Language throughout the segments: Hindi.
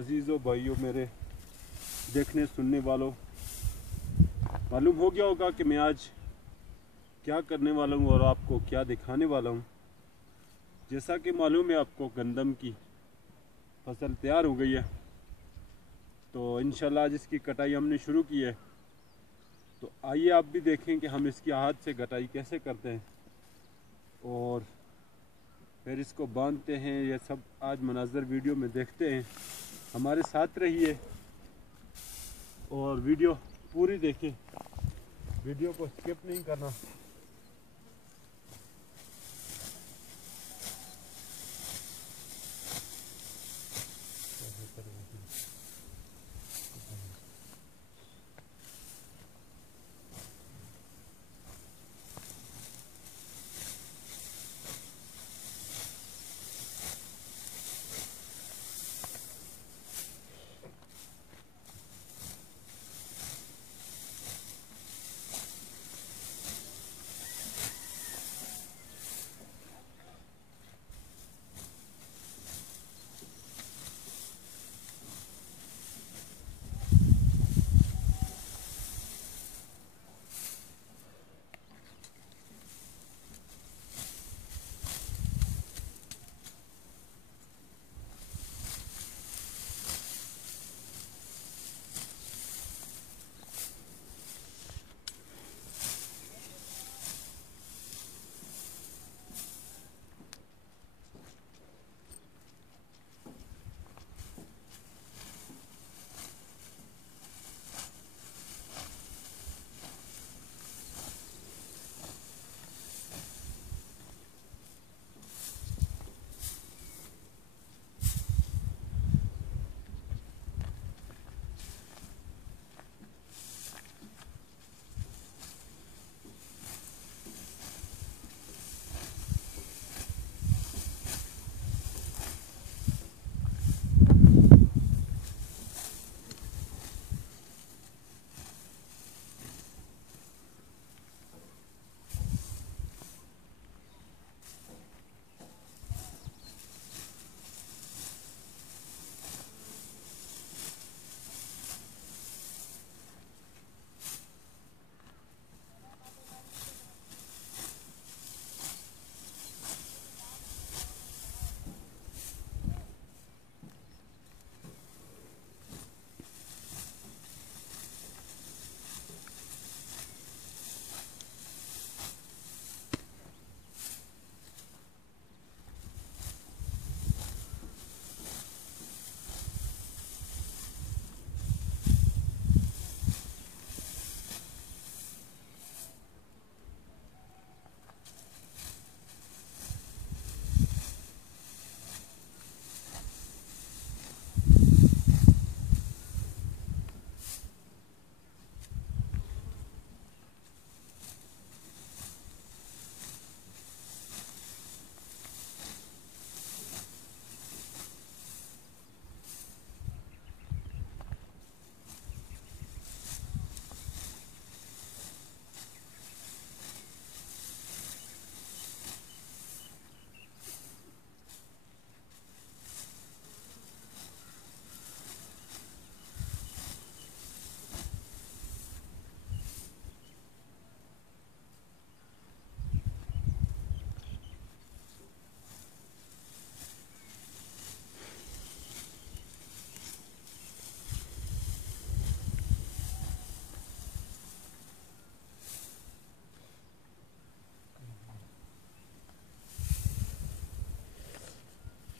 अजीज़ों भाइयों, मेरे देखने सुनने वालों, मालूम हो गया होगा कि मैं आज क्या करने वाला हूँ और आपको क्या दिखाने वाला हूँ। जैसा कि मालूम है आपको, गंदम की फसल तैयार हो गई है, तो इंशाल्लाह आज इसकी कटाई हमने शुरू की है। तो आइए आप भी देखें कि हम इसकी हाथ से कटाई कैसे करते हैं और फिर इसको बांधते हैं। यह सब आज मनाज़र वीडियो में देखते हैं। हमारे साथ रहिए और वीडियो पूरी देखें, वीडियो को स्किप नहीं करना।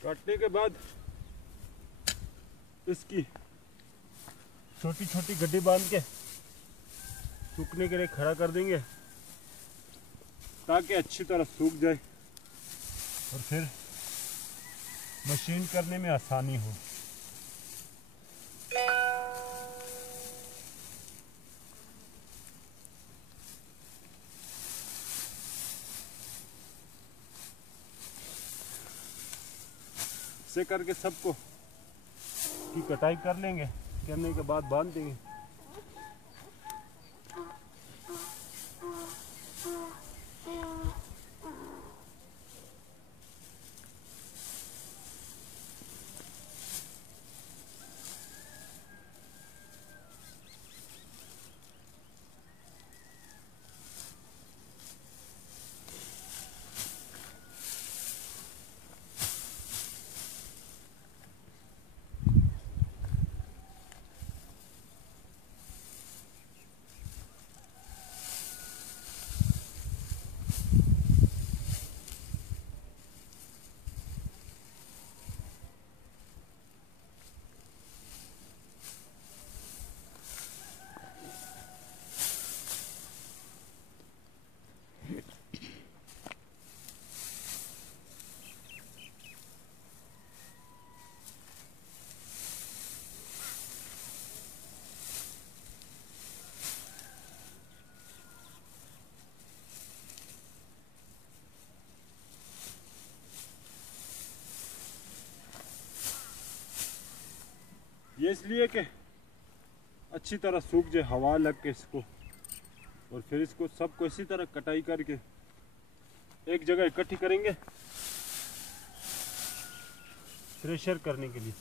काटने के बाद इसकी छोटी छोटी गड्डी बांध के सूखने के लिए खड़ा कर देंगे ताकि अच्छी तरह सूख जाए और फिर मशीन करने में आसानी हो। से करके सबको की कटाई कर लेंगे, करने के बाद बांध देंगे। ये इसलिए कि अच्छी तरह सूख जाए, हवा लग के इसको, और फिर इसको सबको इसी तरह कटाई करके एक जगह इकट्ठी करेंगे थ्रेशर करने के लिए।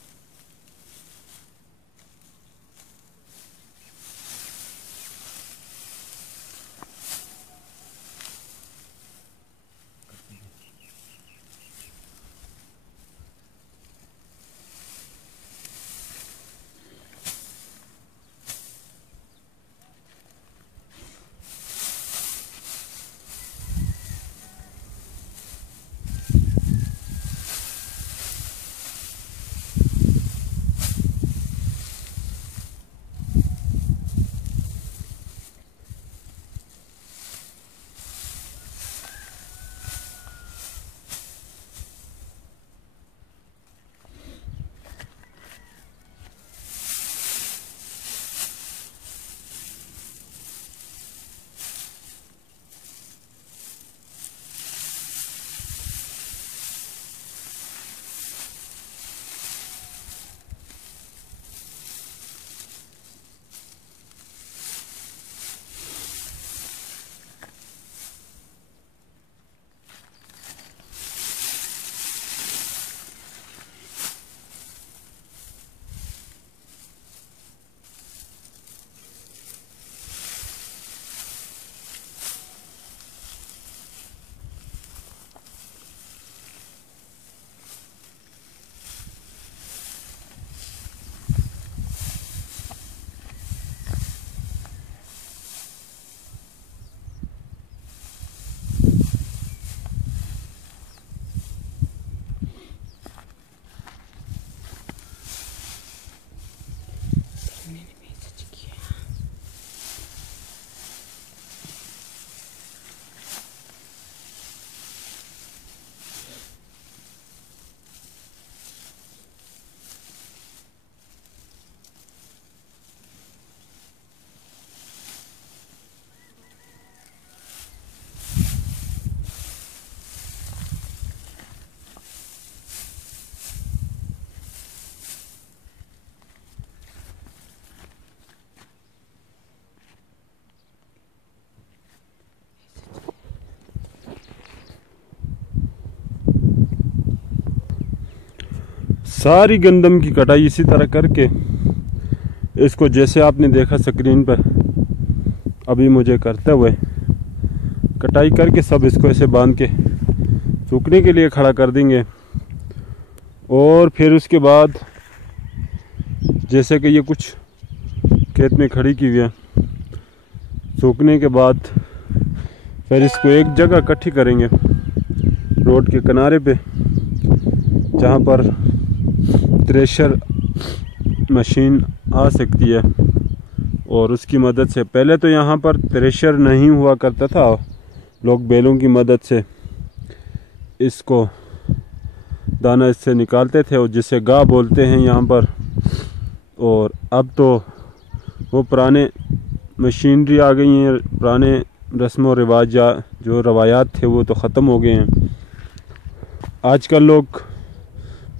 सारी गंदम की कटाई इसी तरह करके इसको, जैसे आपने देखा स्क्रीन पर अभी मुझे करते हुए, कटाई करके सब इसको ऐसे बांध के सूखने के लिए खड़ा कर देंगे। और फिर उसके बाद जैसे कि ये कुछ खेत में खड़ी की हुई है, सूखने के बाद फिर इसको एक जगह इकट्ठी करेंगे रोड के किनारे पे, जहाँ पर थ्रेशर मशीन आ सकती है। और उसकी मदद से, पहले तो यहाँ पर थ्रेशर नहीं हुआ करता था, लोग बैलों की मदद से इसको दाना इससे निकालते थे, और जिसे गा बोलते हैं यहाँ पर। और अब तो वो पुराने मशीनरी आ गई हैं, पुराने रस्म व रिवाज या जो रवायात थे वो तो ख़त्म हो गए हैं। आजकल लोग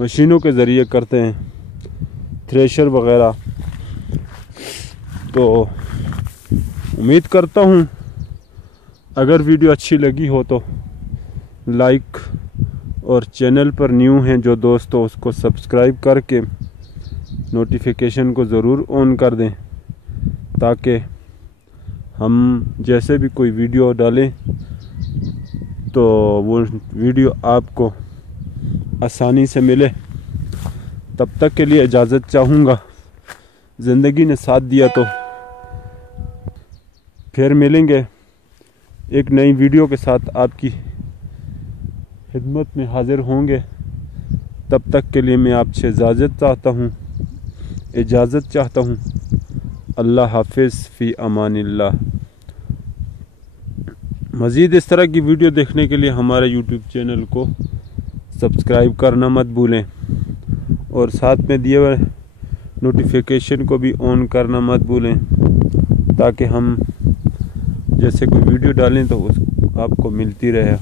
मशीनों के ज़रिए करते हैं थ्रेशर वगैरह। तो उम्मीद करता हूँ अगर वीडियो अच्छी लगी हो तो लाइक, और चैनल पर न्यू हैं जो दोस्तों उसको सब्सक्राइब करके नोटिफिकेशन को ज़रूर ऑन कर दें, ताकि हम जैसे भी कोई वीडियो डालें तो वो वीडियो आपको आसानी से मिले। तब तक के लिए इजाज़त चाहूँगा। ज़िंदगी ने साथ दिया तो फिर मिलेंगे एक नई वीडियो के साथ, आपकी खिदमत में हाजिर होंगे। तब तक के लिए मैं आपसे इजाज़त चाहता हूँ। अल्लाह हाफिज़, फ़ी अमानिल्लाह। मज़ीद इस तरह की वीडियो देखने के लिए हमारे यूट्यूब चैनल को सब्सक्राइब करना मत भूलें, और साथ में दिए हुए नोटिफिकेशन को भी ऑन करना मत भूलें, ताकि हम जैसे कोई वीडियो डालें तो उस आपको मिलती रहे।